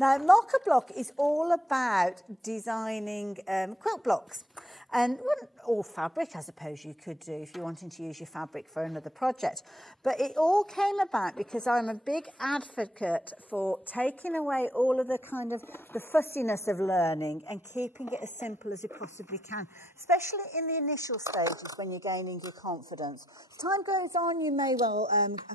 Now, mock-a-block is all about designing quilt blocks. And or fabric, I suppose you could do if you're wanting to use your fabric for another project. But it all came about because I'm a big advocate for taking away all of the kind of the fussiness of learning and keeping it as simple as you possibly can, especially in the initial stages when you're gaining your confidence. As time goes on, you may well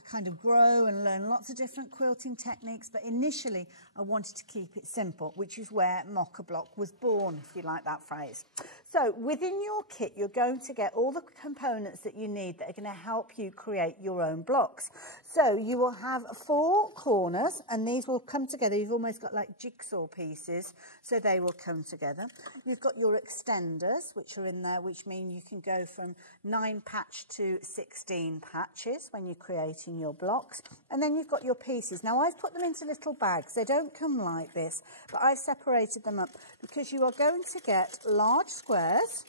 kind of grow and learn lots of different quilting techniques, but initially I wanted to keep it simple, which is where mock-a-block was born, if you like that phrase. So within your kit, you're going to get all the components that you need that are going to help you create your own blocks. So you will have 4 corners, and these will come together. You've almost got like jigsaw pieces, so they will come together. You've got your extenders, which are in there, which mean you can go from 9 patch to 16 patches when you're creating your blocks. And then you've got your pieces. Now, I've put them into little bags. They don't come like this, but I've separated them up because you are going to get large squares,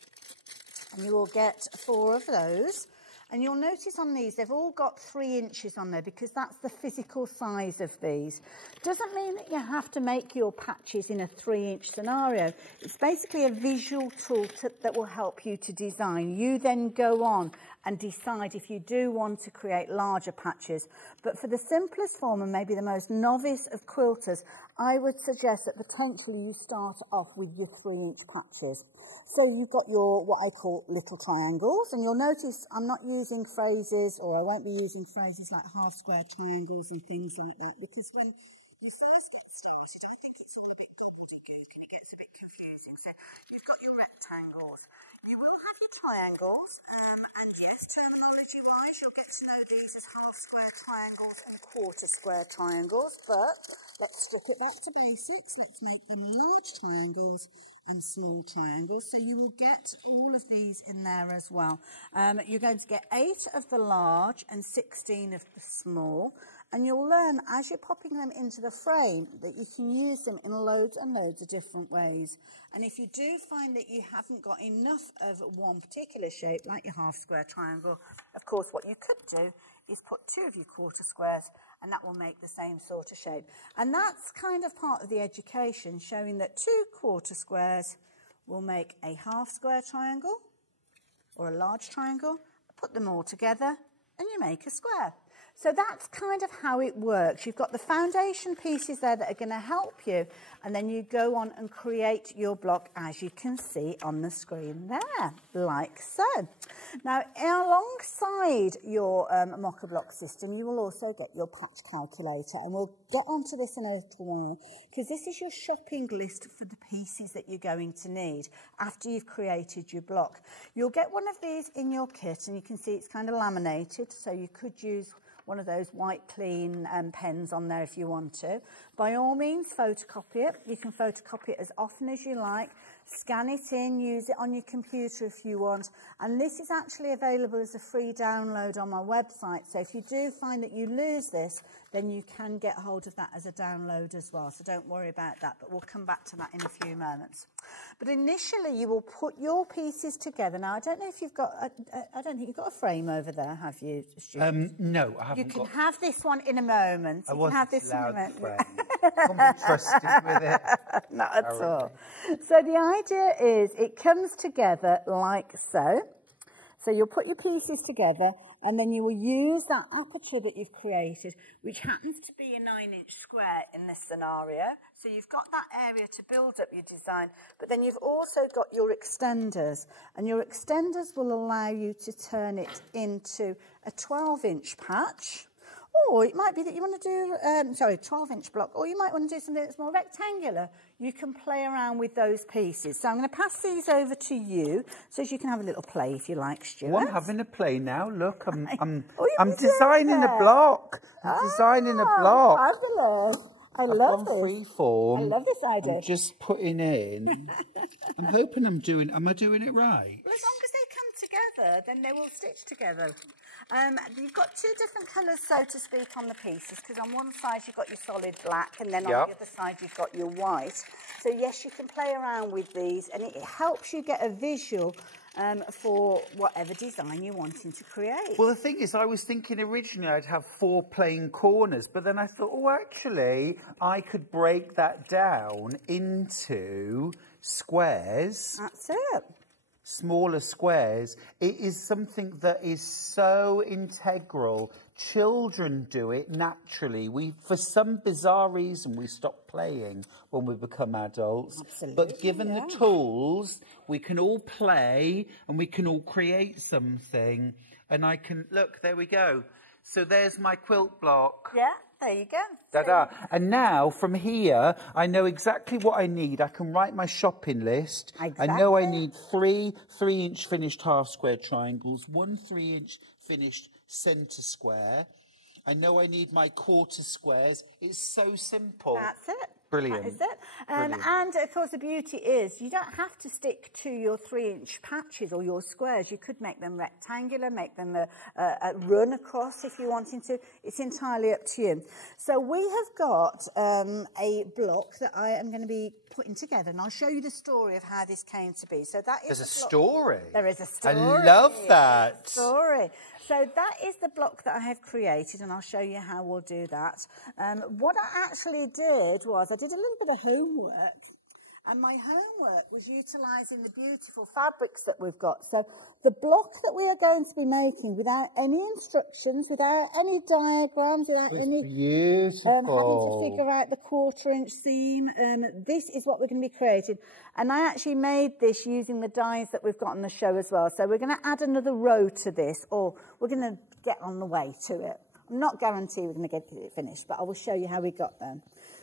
and you will get 4 of those. And you'll notice on these, they've all got 3 inches on there because that's the physical size of these. Doesn't mean that you have to make your patches in a 3-inch scenario. It's basically a visual tool that will help you to design. You then go on and decide if you do want to create larger patches. But for the simplest form and maybe the most novice of quilters, I would suggest that potentially you start off with your 3-inch patches. So you've got your, what I call little triangles, and you'll notice I'm not using phrases, or I won't be using phrases like half square triangles and things like that, because when you first get started, I think it's a bit gobbledygook and it gets a bit confusing. So you've got your rectangles. You will have your triangles, and yes, terminology-wise, you'll get to know these as half square triangles and quarter square triangles, but let's strip it back to basics. Let's make them large triangles and small triangles. So you will get all of these in there as well. You're going to get 8 of the large and 16 of the small. And you'll learn as you're popping them into the frame that you can use them in loads and loads of different ways. And if you do find that you haven't got enough of one particular shape, like your half square triangle, of course what you could do is put 2 of your quarter squares, and that will make the same sort of shape. And that's kind of part of the education, showing that 2 quarter squares will make a half square triangle or a large triangle. Put them all together and you make a square. So that's kind of how it works. You've got the foundation pieces there that are going to help you, and then you go on and create your block as you can see on the screen there, like so. Now, alongside your mock-a-block system, you will also get your patch calculator, and we'll get onto this in a little while, because this is your shopping list for the pieces that you're going to need after you've created your block. You'll get one of these in your kit, and you can see it's kind of laminated, so you could use one of those white clean pens on there if you want to. By all means, photocopy it. You can photocopy it as often as you like. Scan it in, use it on your computer if you want. And this is actually available as a free download on my website. So if you do find that you lose this, then you can get hold of that as a download as well. So don't worry about that, but we'll come back to that in a few moments. But initially, you will put your pieces together. Now, I don't know if you've got, I don't think you've got a frame over there, have you, Stuart? No, I haven't. You can have this one in a moment. I you can have this allowed in a moment. I'm trusted with it. Not at all. So the idea is it comes together like so. So you'll put your pieces together, and then you will use that aperture that you've created, which happens to be a 9-inch square in this scenario. So you've got that area to build up your design, but then you've also got your extenders, and your extenders will allow you to turn it into a 12-inch patch. Or it might be that you want to do, 12-inch block, or you might want to do something that's more rectangular. You can play around with those pieces. So I'm going to pass these over to you, so you can have a little play if you like, Stuart. Well, I'm having a play now. Look, I'm designing a block. I'm designing a block. Fabulous. I love this. Free form. I love this idea. I'm just putting in. I'm hoping am I doing it right? Well, as long as they come together, then they will stitch together. You've got 2 different colours, so to speak, on the pieces, because on one side you've got your solid black, and then on the other side you've got your white. So yes, you can play around with these, and it helps you get a visual for whatever design you're wanting to create. Well, the thing is, I was thinking originally I'd have 4 plain corners, but then I thought, oh, actually, I could break that down into squares. That's it. Smaller squares. It is something that is so integral. Children do it naturally. For some bizarre reason, we stop playing when we become adults. Absolutely, but given the tools, we can all play and we can all create something. And I can, look, there we go. So there's my quilt block. Yeah, there you go. Ta-da. And now, from here, I know exactly what I need. I can write my shopping list. Exactly. I know I need 3 3-inch finished half-square triangles, 1 3-inch finished centre square. I know I need my quarter squares. It's so simple. That's it. Brilliant. That is it. And of course the beauty is you don't have to stick to your 3-inch patches or your squares. You could make them rectangular, make them a run across if you're wanting to. It's entirely up to you. So we have got a block that I am going to be putting together, and I'll show you the story of how this came to be. So that is There's a story. There is a story. I love that. Story. So that is the block that I have created, and I'll show you how we'll do that. What I actually did was I did a little bit of homework, and my homework was utilising the beautiful fabrics that we've got. So the block that we are going to be making without any instructions, without any diagrams, without any having to figure out the 1/4-inch seam, this is what we're going to be creating. And I actually made this using the dies that we've got on the show as well. So we're going to add another row to this, or we're going to get on the way to it. I'm not guaranteed we're going to get it finished, but I will show you how we got there.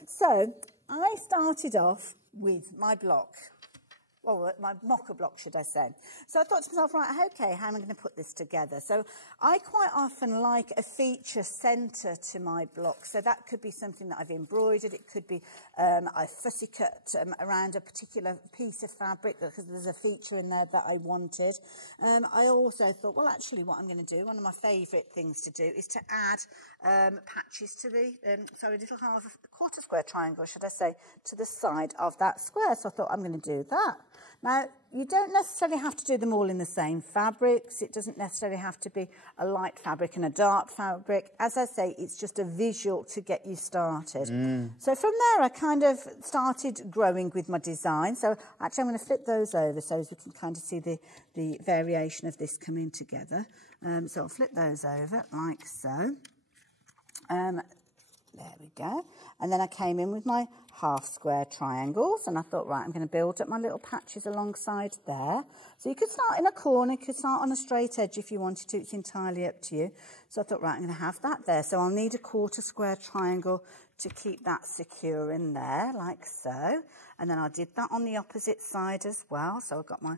So I started off with my block, well, my mocha block, should I say. So I thought to myself, right, okay, how am I going to put this together? So I quite often like a feature centre to my block. So that could be something that I've embroidered. It could be I fussy cut around a particular piece of fabric because there's a feature in there that I wanted. I also thought, well, actually what I'm going to do, one of my favourite things to do is to add patches to the, sorry, a little half, quarter square triangle, should I say, to the side of that square. So I thought I'm going to do that. Now, you don't necessarily have to do them all in the same fabrics. It doesn't necessarily have to be a light fabric and a dark fabric. As I say, it's just a visual to get you started. So from there, I kind of started growing with my design. So actually, I'm going to flip those over so as we can kind of see the variation of this coming together. So I'll flip those over like so. There we go. And then I came in with my half square triangles, and I thought, right, I'm going to build up my little patches alongside there. So you could start in a corner, you could start on a straight edge if you wanted to. It's entirely up to you. So I thought, right, I'm going to have that there. So I'll need a quarter square triangle to keep that secure in there, like so. And then I did that on the opposite side as well. So I've got my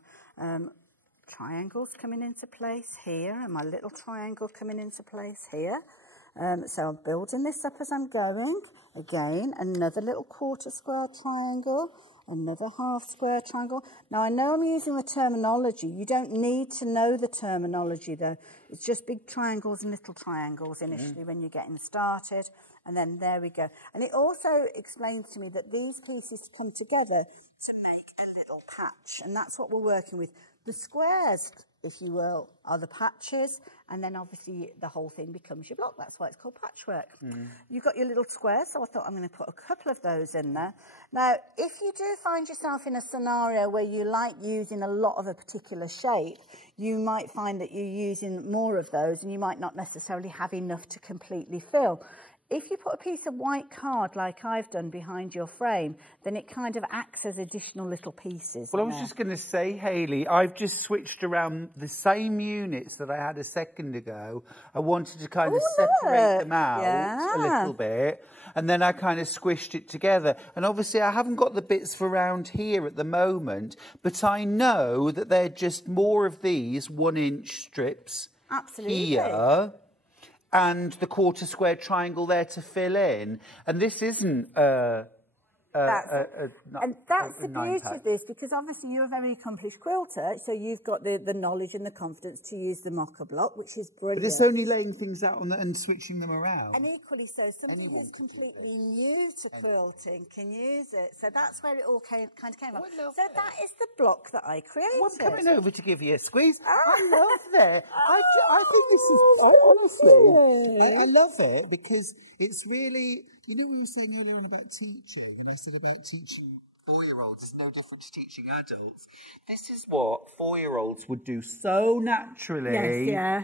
triangles coming into place here, and my little triangle coming into place here. So I'm building this up as I'm going. Again, another little quarter square triangle, another half square triangle. Now, I know I'm using the terminology. You don't need to know the terminology, though. It's just big triangles and little triangles initially when you're getting started. And then there we go. And it also explains to me that these pieces come together to make a little patch. And that's what we're working with. The squares, if you will, are the patches, and then obviously the whole thing becomes your block. That's why it's called patchwork. You've got your little squares, so I thought I'm going to put a couple of those in there. Now, if you do find yourself in a scenario where you like using a lot of a particular shape, you might find that you're using more of those, and you might not necessarily have enough to completely fill. If you put a piece of white card like I've done behind your frame, then it kind of acts as additional little pieces. Well, I was just going to say, Hayley, I've just switched around the same units that I had a second ago. I wanted to kind of separate them out a little bit, and then I kind of squished it together. And obviously I haven't got the bits for around here at the moment, but I know that they're just more of these 1-inch strips here. And the quarter square triangle there to fill in. And this isn't a And that's the beauty of this, because obviously you're a very accomplished quilter, so you've got the knowledge and the confidence to use the mocha block, which is brilliant. But it's only laying things out on and switching them around. And equally so, somebody who's completely new to quilting can use it. So that's where it all kind of came from. So that is the block that I created. Well, I'm coming over to give you a squeeze. I love that. I think this is, honestly, I love it because it's really, you know, we were saying earlier on about teaching, and I said about teaching 4-year-olds is no different to teaching adults. This is what 4-year-olds would do so naturally. Yes, yeah.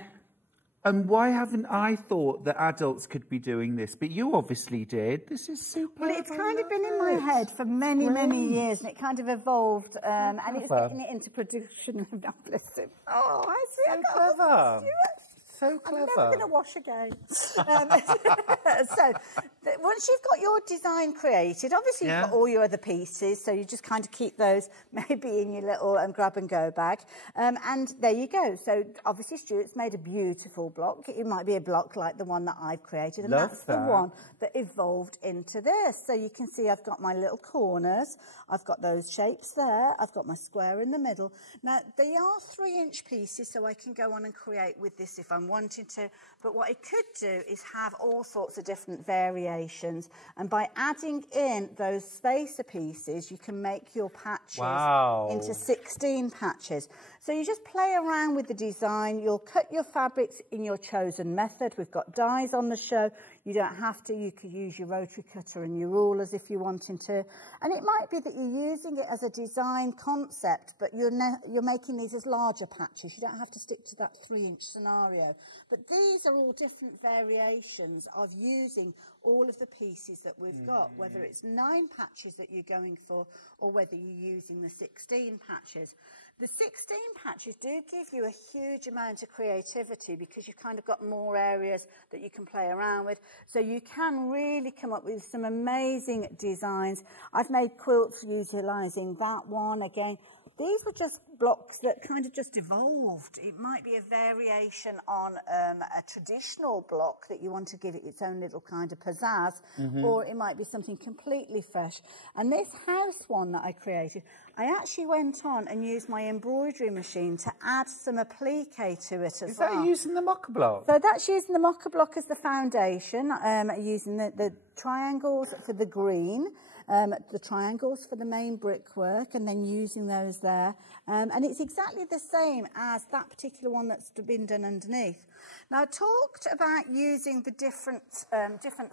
And why haven't I thought that adults could be doing this? But you obviously did. This is super. Well, it's kind of been in my head for many, many years, and it kind of evolved, and it's getting it into production. Bless him. Oh, I see. So clever. So clever. I'm never going to wash again. So, once you've got your design created, obviously you've got all your other pieces, so you just kind of keep those maybe in your little grab-and-go bag. And there you go. So, obviously Stuart's made a beautiful block. It might be a block like the one that I've created, and that's the one that evolved into this. So, you can see I've got my little corners. I've got those shapes there. I've got my square in the middle. Now, they are 3-inch pieces, so I can go on and create with this if I'm wanting to, but what I could do is have all sorts of different variations, and by adding in those spacer pieces you can make your patches into 16 patches. So you just play around with the design. You'll cut your fabrics in your chosen method. We've got dies on the show. You don't have to. You could use your rotary cutter and your rulers if you're wanting to. And it might be that you're using it as a design concept, but you're making these as larger patches. You don't have to stick to that 3-inch scenario. But these are all different variations of using all of the pieces that we've got, whether it's 9 patches that you're going for or whether you're using the 16 patches. The 16 patches do give you a huge amount of creativity because you've kind of got more areas that you can play around with. So you can really come up with some amazing designs. I've made quilts utilising that one. Again, these were just blocks that kind of just evolved. It might be a variation on a traditional block that you want to give it its own little kind of pizzazz, or it might be something completely fresh. And this house one that I created, I actually went on and used my embroidery machine to add some applique to it as well. Is that using the mocha block? So that's using the mocha block as the foundation, using the triangles for the green, the triangles for the main brickwork, and then using those there. And it's exactly the same as that particular one that's been done underneath. Now, I talked about using the different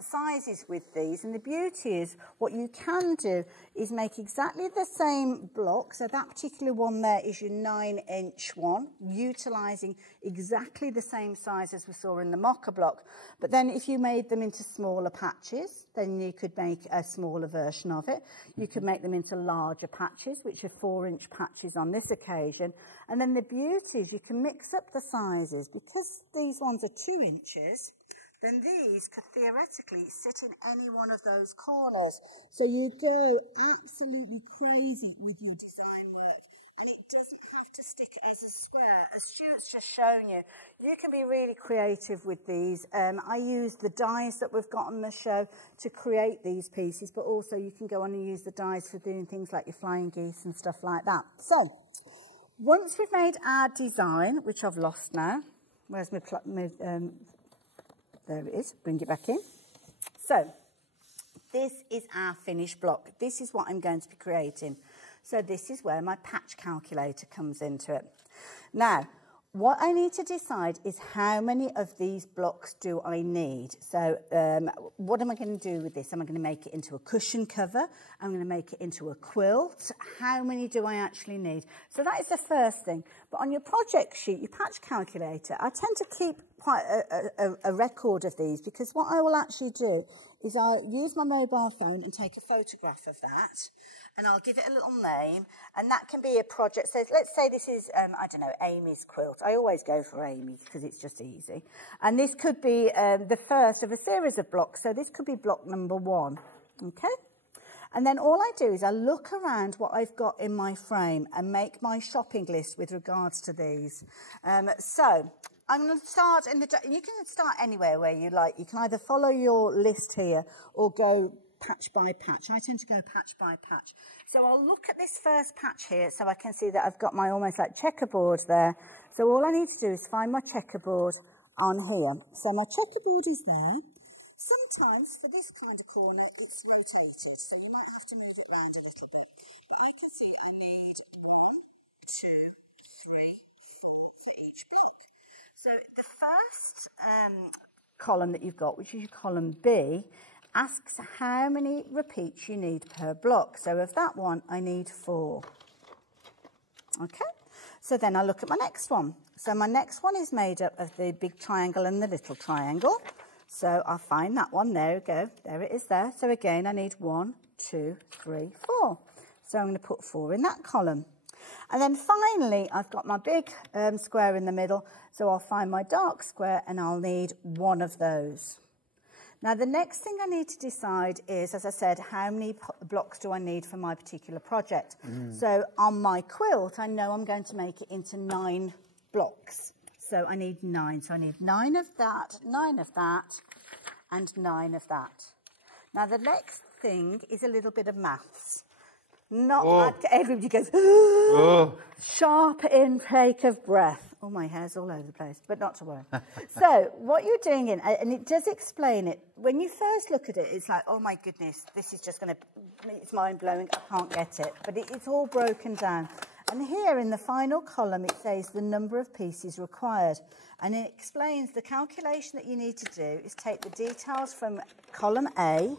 sizes with these, and the beauty is what you can do is make exactly the same block. So that particular one there is your 9-inch one, utilising exactly the same size as we saw in the mocha block. But then if you made them into smaller patches, then you could make a smaller version of it. You could make them into larger patches, which are 4-inch patches on this occasion. And then the beauty is you can mix up the sizes. Because these ones are 2 inches, then these could theoretically sit in any one of those corners. So you go absolutely crazy with your design work. And it doesn't have to stick as a square. As Stuart's just shown you, you can be really creative with these. I use the dies that we've got on the show to create these pieces, but also you can go on and use the dies for doing things like your flying geese and stuff like that. So, once we've made our design, which I've lost now, where's my there it is, bring it back in. So, this is our finished block. This is what I'm going to be creating. So this is where my patch calculator comes into it. Now, what I need to decide is how many of these blocks do I need. So what am I going to do with this? Am I going to make it into a cushion cover? I'm going to make it into a quilt. How many do I actually need? So that is the first thing. But on your project sheet, your patch calculator, I tend to keep quite a record of these, because what I will actually do is I'll use my mobile phone and take a photograph of that, and I'll give it a little name, and that can be a project. So let's say this is, I don't know, Amy's quilt. I always go for Amy's because it's just easy. And this could be the first of a series of blocks. So this could be block number 1, okay? And then all I do is I look around what I've got in my frame and make my shopping list with regards to these. So I'm going to start in the... You can start anywhere where you like. You can either follow your list here or go patch by patch. I tend to go patch by patch. So I'll look at this first patch here so I can see that I've got my almost like checkerboard there. So all I need to do is find my checkerboard on here. So my checkerboard is there. Sometimes for this kind of corner it's rotated, so you might have to move it around a little bit. But I can see I need 1, 2, 3, 4 for each block. So the first column that you've got, which is your column B, asks how many repeats you need per block. So of that one, I need 4. Okay, so then I look at my next one. So my next one is made up of the big triangle and the little triangle. So I'll find that one. There we go. There it is there. So again, I need 1, 2, 3, 4. So I'm going to put 4 in that column. And then finally, I've got my big square in the middle. So I'll find my dark square and I'll need 1 of those. Now, the next thing I need to decide is, as I said, how many blocks do I need for my particular project? So on my quilt, I know I'm going to make it into 9 blocks. So I need 9. So I need 9 of that, 9 of that, and 9 of that. Now, the next thing is a little bit of maths. Not like everybody goes, sharp intake of breath. Oh, my hair's all over the place, but not to worry. So what you're doing and it does explain it. When you first look at it, it's like, oh, my goodness, this is just going to, it's mind-blowing. I can't get it. But it's all broken down. And here in the final column, it says the number of pieces required. And it explains the calculation that you need to do is take the details from column A,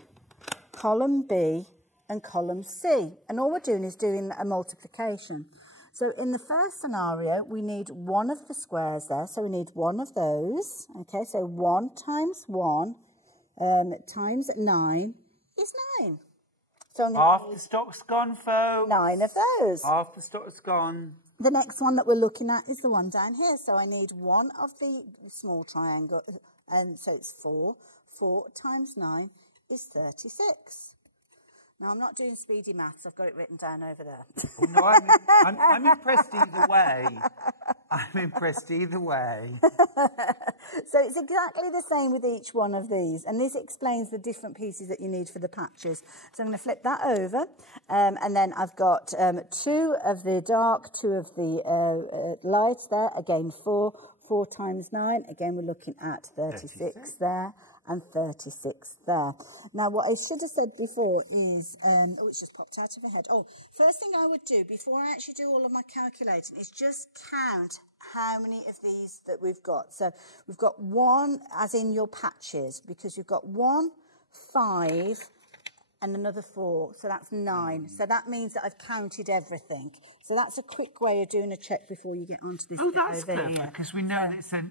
column B, and column C. And all we're doing is doing a multiplication. So in the first scenario, we need 1 of the squares there. So we need 1 of those. Okay, so 1 times 1 times 9 is 9. So half the stock's gone, folks. 9 of those. Half the stock's gone. The next one that we're looking at is the one down here. So I need 1 of the small triangle. And so it's 4. 4 times 9 is 36. Now, I'm not doing speedy maths. I've got it written down over there. Oh, no, I'm impressed either way. I'm impressed either way. So it's exactly the same with each one of these. And this explains the different pieces that you need for the patches. So I'm going to flip that over. And then I've got 2 of the dark, 2 of the light there. Again, 4. 4 times 9. Again, we're looking at 36 there. And 36 there. Now, what I should have said before is, it's just popped out of my head. First thing I would do before I actually do all of my calculating is just count how many of these that we've got. So we've got 1, as in your patches, because you've got 1, 5, and another 4, so that's 9. So that means that I've counted everything. So that's a quick way of doing a check before you get onto this bit that's over clever, here. because we know that it's a 9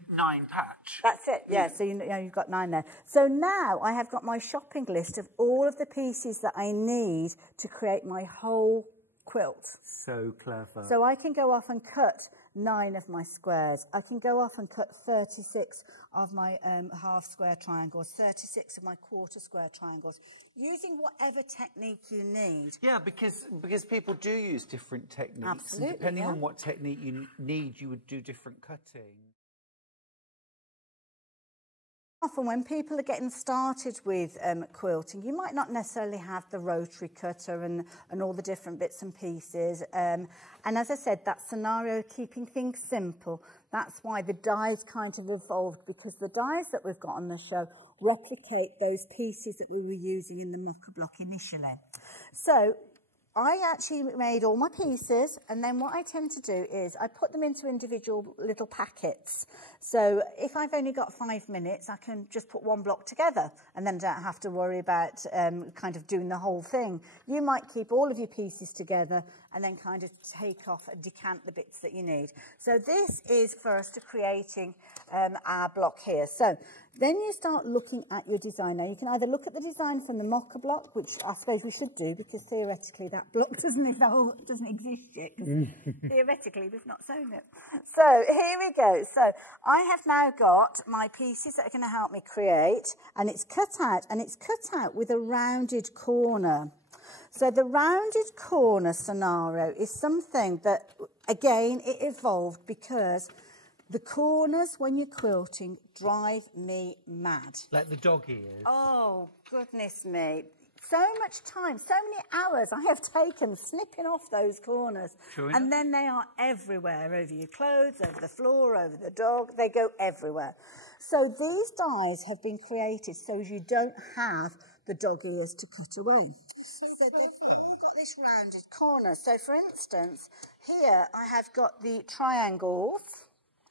patch. That's it, yeah. So you know, you've got 9 there. So now I have got my shopping list of all of the pieces that I need to create my whole quilt. So clever. So I can go off and cut 9 of my squares. I can go off and cut 36 of my half square triangles, 36 of my quarter square triangles, using whatever technique you need. Yeah, because people do use different techniques. Absolutely, and depending on what technique you need, you would do different cutting. Often when people are getting started with quilting, you might not necessarily have the rotary cutter and all the different bits and pieces. And as I said, that scenario, keeping things simple, that's why the dies kind of evolved, because the dies that we've got on the show replicate those pieces that we were using in the mucker block initially. So I actually made all my pieces, and then what I tend to do is I put them into individual little packets. So if I've only got 5 minutes, I can just put 1 block together and then don't have to worry about kind of doing the whole thing. You might keep all of your pieces together and then kind of take off and decant the bits that you need. So this is for us to creating our block here. So then you start looking at your design. Now you can either look at the design from the mocker block, which I suppose we should do because theoretically that block doesn't exist yet. Theoretically we've not sewn it. So here we go. So I have now got my pieces that are going to help me create, and it's cut out with a rounded corner. So the rounded corner scenario is something that, again, it evolved because the corners when you're quilting drive me mad. Like the dog ears? Oh, goodness me. so much time, so many hours I have taken snipping off those corners. Sure And then they are everywhere, over your clothes, over the floor, over the dog. They go everywhere. So these dies have been created so you don't have the dog ears to cut away. So they've all got this rounded corner. So for instance, here I have got the triangles,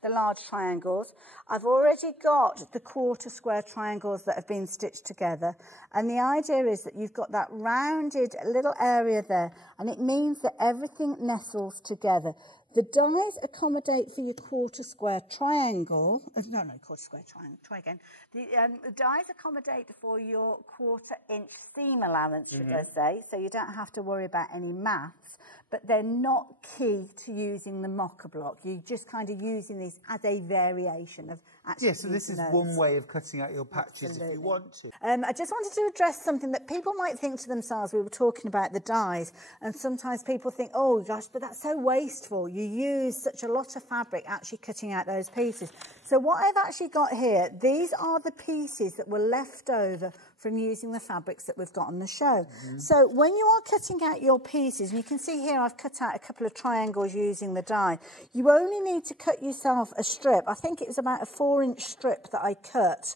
the large triangles. I've already got the quarter square triangles that have been stitched together. And the idea is that you've got that rounded little area there, and it means that everything nestles together. The dies accommodate for your quarter square triangle. No, quarter square triangle. Try again. The dies accommodate for your 1/4-inch seam allowance, should I say, so you don't have to worry about any maths, but they're not key to using the mocker block. You're just kind of using these as a variation of actually. Yeah, so this is one way of cutting out your patches. Absolutely. If you want to. I just wanted to address something that people might think to themselves. We were talking about the dies, and sometimes people think, oh gosh, but that's so wasteful. You use such a lot of fabric actually cutting out those pieces. So what I've actually got here, these are the pieces that were left over from using the fabrics that we've got on the show. So when you are cutting out your pieces, and you can see here I've cut out a couple of triangles using the die, you only need to cut yourself a strip. I think it was about a 4-inch strip that I cut,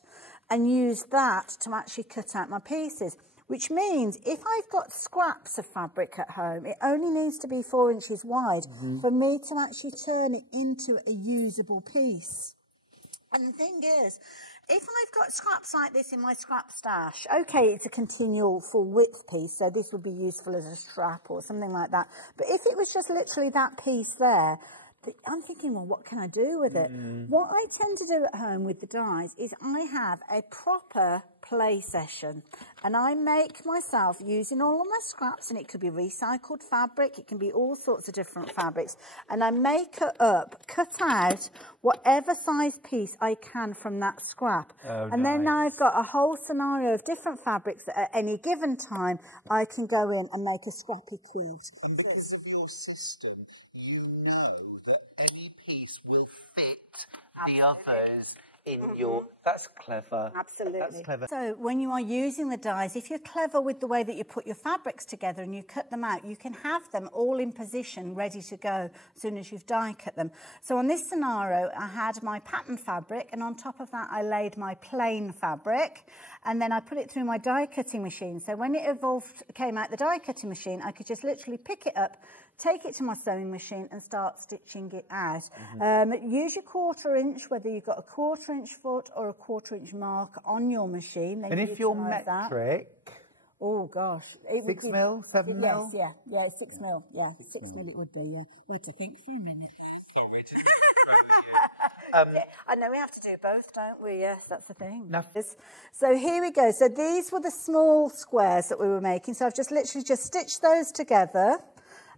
and use that to actually cut out my pieces. Which means if I've got scraps of fabric at home, it only needs to be 4 inches wide for me to actually turn it into a usable piece. And the thing is, if I've got scraps like this in my scrap stash, okay, it's a continual full width piece, so this would be useful as a strap or something like that. But if it was just literally that piece there, I'm thinking, well, what can I do with it? What I tend to do at home with the dies is I have a proper play session, and I make myself using all of my scraps, and it could be recycled fabric, it can be all sorts of different fabrics, and I make it up, cut out whatever size piece I can from that scrap. And then I've got a whole scenario of different fabrics that at any given time I can go in and make a scrappy quilt. And because of your system, you know that any piece will fit the others in your... That's clever. Absolutely. That's clever. So when you are using the dies, if you're clever with the way that you put your fabrics together and you cut them out, you can have them all in position ready to go as soon as you've die cut them. So on this scenario, I had my pattern fabric, and on top of that I laid my plain fabric, and then I put it through my die cutting machine. So when it came out the die cutting machine, I could just literally pick it up, take it to my sewing machine and start stitching it out. Use your 1/4 inch, whether you've got a 1/4 inch foot or a 1/4 inch mark on your machine. And if you're metric... Oh gosh. 6 mil, 7 mil? Yes, yeah, 6 mil. Yeah, 6 mil it would be, yeah. Wait, I think for a minute. I know we have to do both, don't we? Yes, that's the thing. No. So here we go. So these were the small squares that we were making. So I've just literally just stitched those together.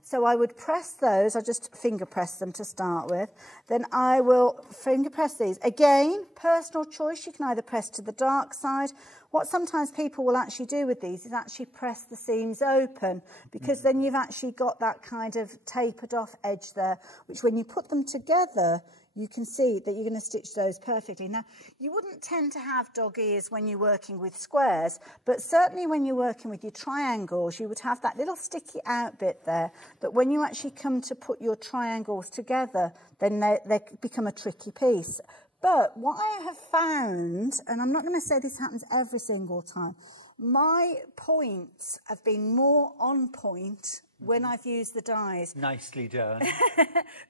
So I would press those, I just finger press them to start with. Then I will finger press these. Again, personal choice, you can either press to the dark side. What sometimes people will actually do with these is actually press the seams open, because then you've actually got that kind of tapered off edge there, which when you put them together, you can see that you're going to stitch those perfectly. Now, you wouldn't tend to have dog ears when you're working with squares, but certainly when you're working with your triangles, you would have that little sticky out bit there, that when you actually come to put your triangles together, then they become a tricky piece. But what I have found, and I'm not going to say this happens every single time, my points have been more on point when I've used the dies. Nicely done.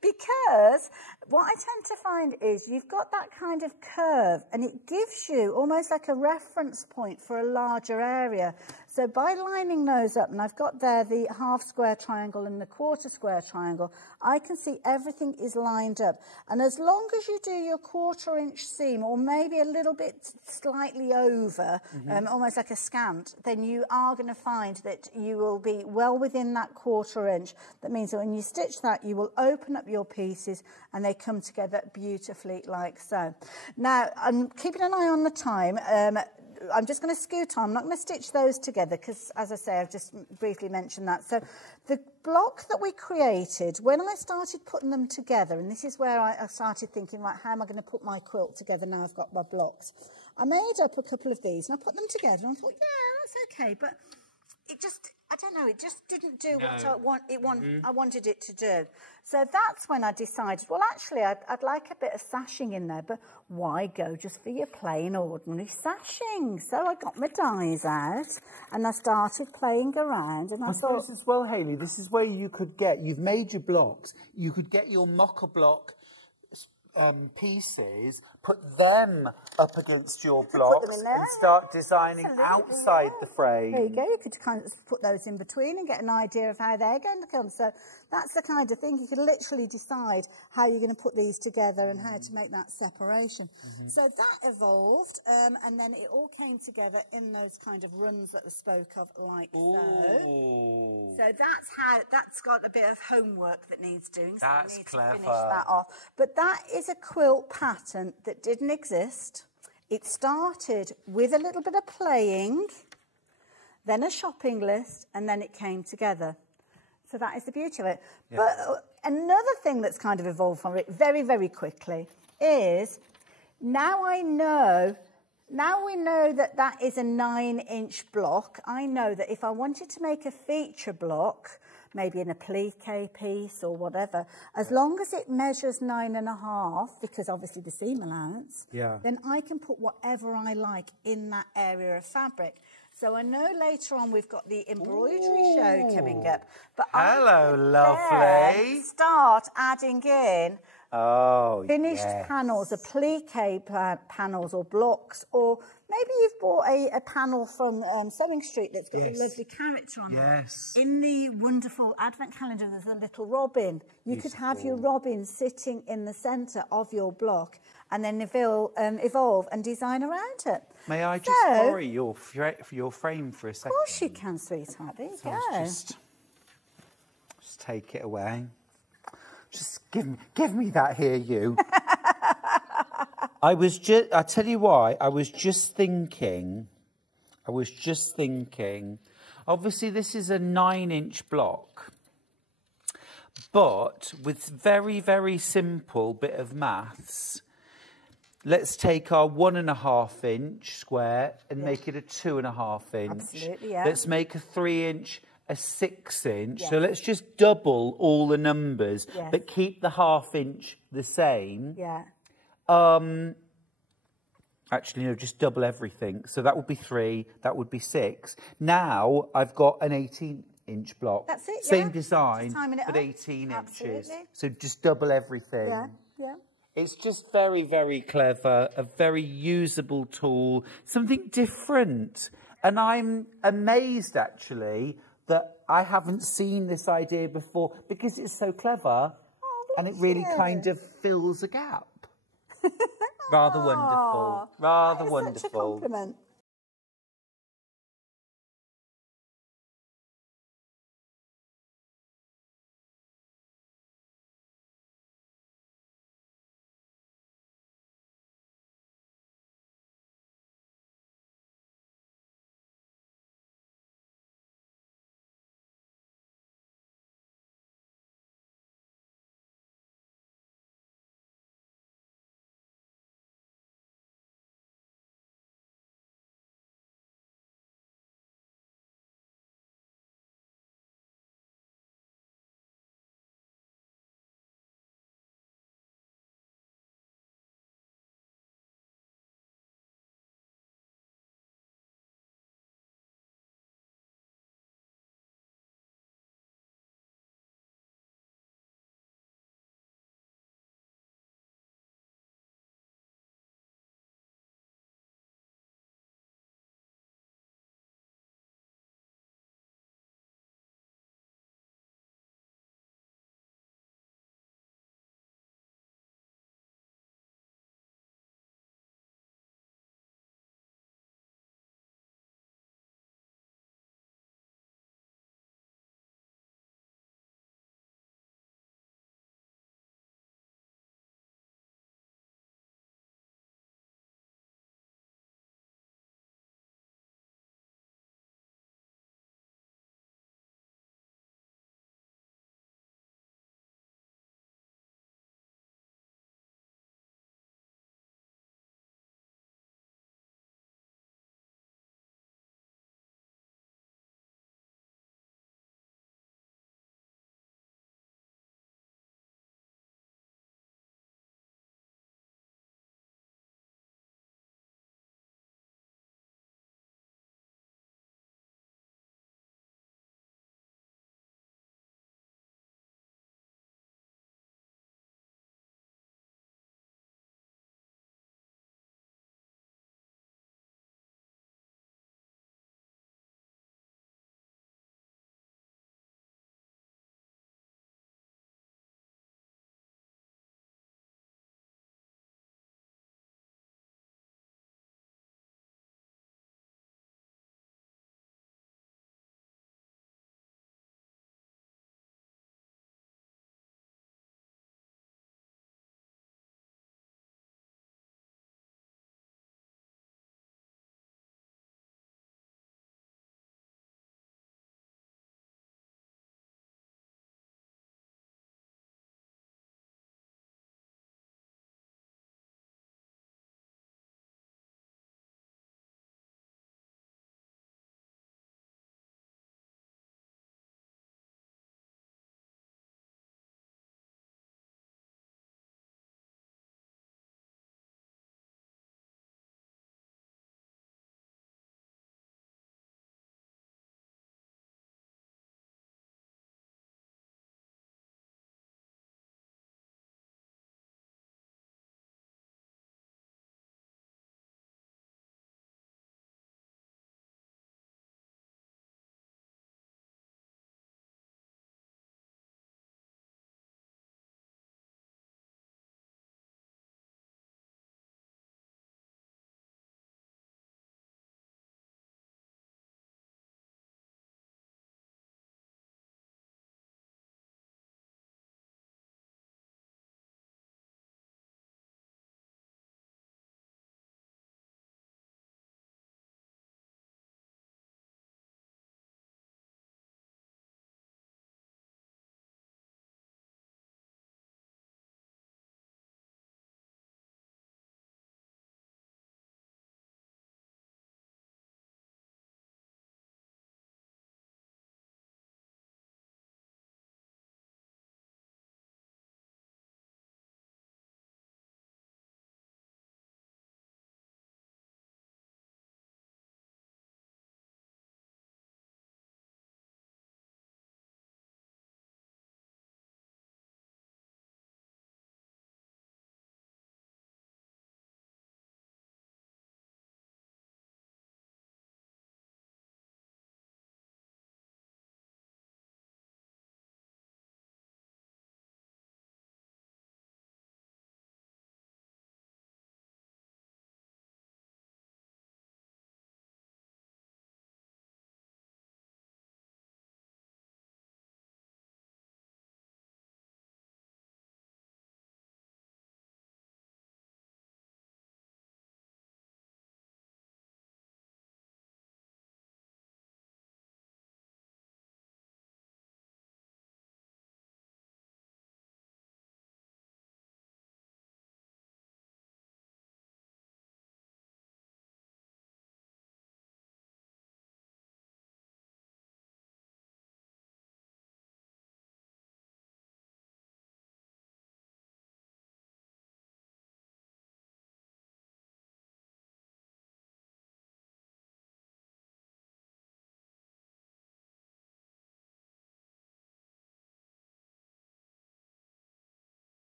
Because what I tend to find is you've got that kind of curve, and it gives you almost like a reference point for a larger area. So by lining those up, and I've got there the 1/2 square triangle and the 1/4 square triangle, I can see everything is lined up. And as long as you do your 1/4 inch seam, or maybe a little bit slightly over, almost like a scant, then you are going to find that you will be well within that 1/4 inch. That means that when you stitch that, you will open up your pieces and they come together beautifully like so. Now, I'm keeping an eye on the time. I'm just going to scoot on. I'm not going to stitch those together because, as I say, I've just briefly mentioned that. So the block that we created, when I started putting them together, and this is where I started thinking, right, how am I going to put my quilt together now I've got my blocks? I made up a couple of these and I put them together and I thought, yeah, that's okay. But it just, I don't know, it just didn't do what I wanted it to do. So that's when I decided, well, actually, I'd like a bit of sashing in there, but why go just for your plain, ordinary sashing? So I got my dies out and I started playing around, and I thought... suppose as well, Hayley, this is where you could get, you've made your blocks, you could get your mocha block pieces, put them up against your blocks and start designing outside the frame. There you go. You could kind of put those in between and get an idea of how they're going to come. So that's the kind of thing. You could literally decide how you're going to put these together and how to make that separation. So that evolved, and then it all came together in those kind of runs that I spoke of, like so. So that's got a bit of homework that needs doing. So That's we need clever. to finish that off. But that is a quilt pattern that didn't exist. It started with a little bit of playing, then a shopping list, and then it came together. So that is the beauty of it. Yeah. But another thing that's kind of evolved from it very, very quickly is now we know that that is a 9-inch block. I know that if I wanted to make a feature block, maybe in a plique piece or whatever, as long as it measures 9.5, because obviously the seam allowance, then I can put whatever I like in that area of fabric. So I know later on we've got the embroidery show coming up, but hello, lovely. Start adding in finished panels, or plique panels or blocks, or maybe you've bought a panel from Sewing Street that's got a lovely character on it. In the wonderful advent calendar, there's a little robin. You could have your robin sitting in the centre of your block and then evolve and design around it. May I just borrow your frame for a second? Of course you can, sweetheart. There you go. Just take it away. Just give me that here, you. I tell you why, I was just thinking, obviously this is a 9-inch block, but with very, very simple bit of maths, let's take our 1.5-inch square and make it a 2.5-inch. Absolutely, yeah. Let's make a 3-inch, a 6-inch. So let's just double all the numbers, but keep the 1/2-inch the same. Actually, no, just double everything. So that would be 3, that would be 6. Now I've got an 18-inch block. That's it, Same design, but up. 18 Absolutely. inches. So just double everything. Yeah. It's just very, very clever, a very usable tool, something different. And I'm amazed, actually, that I haven't seen this idea before because it's so clever and it really kind of fills a gap. Rather wonderful. Rather wonderful. Such a compliment.